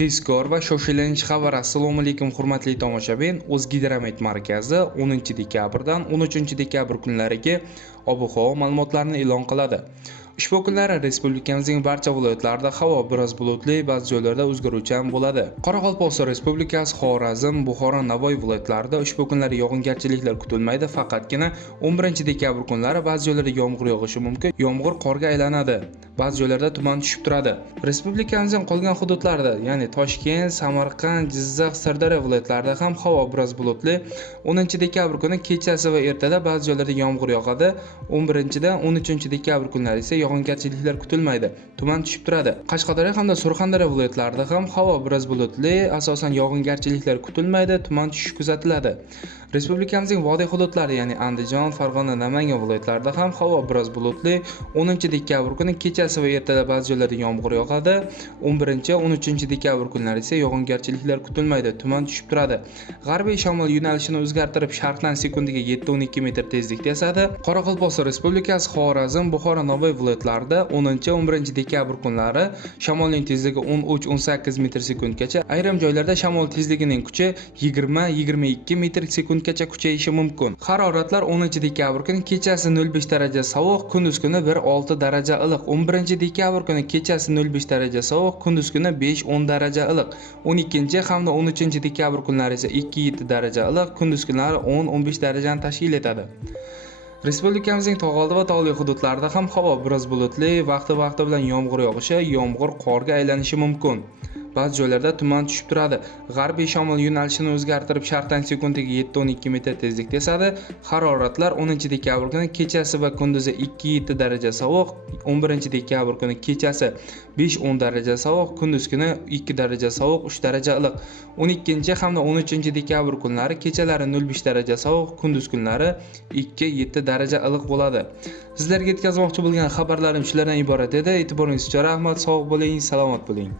Tezkor va shoshilinch xabar. Assalomu alaykum hurmatli tomoshabin. O'zgidromet markazi 10 dekabrdan 13 dekabr kunlariga ob-havo ma'lumotlarini e'lon qiladi. Ushbu kunlari respublikamizning barcha viloyatlarida havo biroz bulutli, ba'zi joylarda o'zgaruvchan bo'ladi. Qoraqalpog'iston Respublikasi, Xorazm, Buxoro, Navoiy viloyatlarida ushbu kunlari yog'ingarchiliklar kutilmaydi. Faqatgina 11 dekabr kunlari ba'zi joylarda yomg'ir yog'ishi mumkin. Yomg'ir qorga aylanadi. Ba'zi joylarda tuman tushib turadi. Respublikamizning qolgan hududlarida, ya'ni Toshkent, Samarqand, Jizzax, Sirdaryo viloyatlarida ham havo biroz bulutli. 10 dekabr kuni kechasi va ertada ba'zi joylarda yomg'ir yog'adi. 11dan 13 dekabr kunlari esa yog'ingarchiliklar kutilmaydi. Tuman tushib turadi. Qashqadaryo hamda Surxondaryo viloyatlarida ham havo biroz bulutli, asosan yog'ingarchiliklar kutilmaydi, tuman tushishi kuzatiladi. Respublikamizning vodiy hududlari, ya'ni Andijon, Farg'ona, Namangan viloyatlarida ham havo biroz bulutli. 10 dekabr kuni kechasi va ertada ba'zi joylarda yomg'ir yog'adi. 11-13 dekabr kunlari esa yog'ingarchiliklar kutilmaydi, tuman tushib turadi. G'arbiy shamol yo'nalishini o'zgartirib sharqdan sekundiga 7-12 metr tezlikda esadi. Qoraqalpog'iston Respublikasi, Xorazm, Buxoro, Navoiy viloyatlarida 10-11 dekabr kunlari shamolning tezligi 13-18 metr sekundgacha, ayrim joylarda shamol tezligining kuchi 20-22 metr sekundgacha kuchayishi mumkin. Haroratlar 10 dekabr kuni kechasi 05 daraja sovuq, kunduz kuni 1-6 daraja iliq. 11 dekabr kuni kechasi 05 daraja sovuq, kunduz kuni 5-10 daraja iliq. 12 hamda 13 dekabr kunlari esa 2-7 daraja iliq, kunduz kunlari 10-15 darajani tashkil etadi. Respublikamizning tog'oldi va tog'li hududlarida ham havo biroz bulutli, vaqti bilan yomg'ir yog'ishi, yomg'ir qorga aylanishi mumkin. Ba'zi joylarda tuman tushib turadi. G'arbiy shamol yo'nalishini o'zgartirib sharqdan sekundiga 7-12 metr tezlikda esadi. Haroratlar 10 dekabr kuni kechasi va kunduzi 2-7 daraja sovuq, 11 dekabr kuni kechasi 5-10 daraja sovuq, kunduz kuni 2 daraja sovuq, 3 daraja iliq. 12 hamda 13 dekabr kunlari kechalari 05 daraja sovuq, kunduz kunlari 2-7 daraja iliq bo'ladi. Sizlarga yetkazmoqchi bo'lgan xabarlarim shulardan iborat edi. E'tiboringiz uchun rahmat, sog' bo'ling, salomat bo'ling.